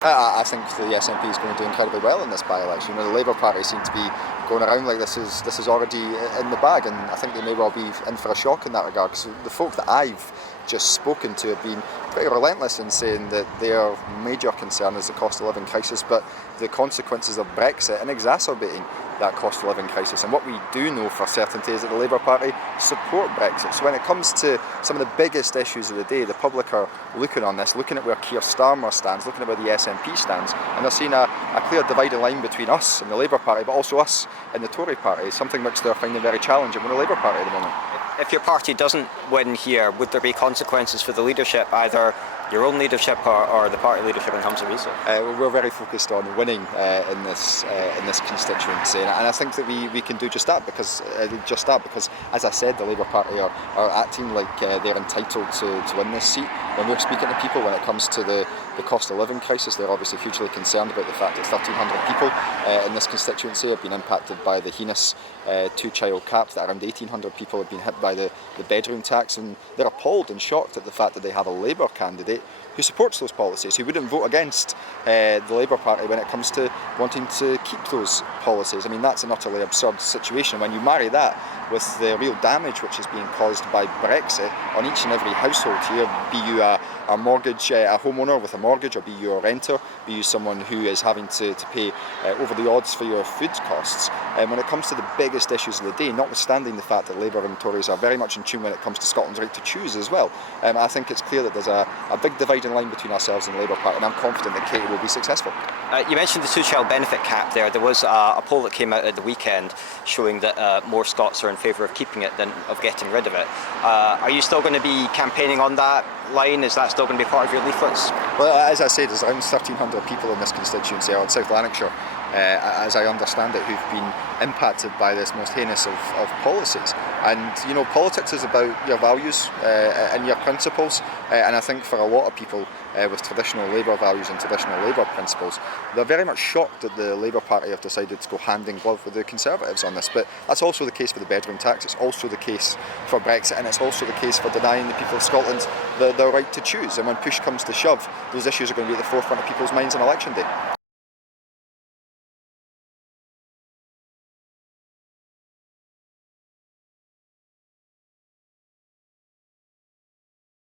I think the SNP is going to do incredibly well in this by-election. The Labour Party seem to be going around like this is already in the bag, and I think they may well be in for a shock in that regard, because the folk that I've just spoken to have been pretty relentless in saying that their major concern is the cost of living crisis, but the consequences of Brexit and exacerbating that cost of living crisis. And what we do know for certainty is that the Labour Party support Brexit. So when it comes to some of the biggest issues of the day, the public are looking on this, looking at where Keir Starmer stands, looking at where the SNP stands, and they're seeing a clear dividing line between us and the Labour Party, but also us and the Tory Party, something which they're finding very challenging with the Labour Party at the moment. If your party doesn't win here, would there be consequences for the leadership, either your own leadership or the party leadership in terms of research? We're very focused on winning in this constituency, and I think that we can do just that because as I said, the Labour Party are acting like they're entitled to win this seat. When we're speaking to people when it comes to the cost of living crisis, they're obviously hugely concerned about the fact that 1,300 people in this constituency have been impacted by the heinous two-child cap, that around 1,800 people have been hit by the bedroom tax, and they're appalled and shocked at the fact that they have a Labour candidate who supports those policies, who wouldn't vote against the Labour Party when it comes to wanting to keep those policies. I mean, that's an utterly absurd situation. When you marry that with the real damage which is being caused by Brexit on each and every household here, be you a mortgage, a homeowner with a mortgage, or be you a renter, be you someone who is having to pay over the odds for your food costs. And when it comes to the biggest issues of the day, notwithstanding the fact that Labour and Tories are very much in tune when it comes to Scotland's right to choose as well, I think it's clear that there's a big dividing line between ourselves and the Labour Party, and I'm confident that Katie will be successful. You mentioned the two-child benefit cap there. There was a poll that came out at the weekend showing that more Scots are in favour of keeping it than of getting rid of it. Are you still going to be campaigning on that line? Is that still going to be part of your leaflets? Well, as I said, there's around 1,300 people in this constituency out in South Lanarkshire, as I understand it, who've been impacted by this most heinous of policies. And politics is about your values and your principles, and I think for a lot of people with traditional Labour values and traditional Labour principles, they're very much shocked that the Labour Party have decided to go hand in glove with the Conservatives on this. But that's also the case for the bedroom tax, it's also the case for Brexit, and it's also the case for denying the people of Scotland their right to choose. And when push comes to shove, those issues are going to be at the forefront of people's minds on election day.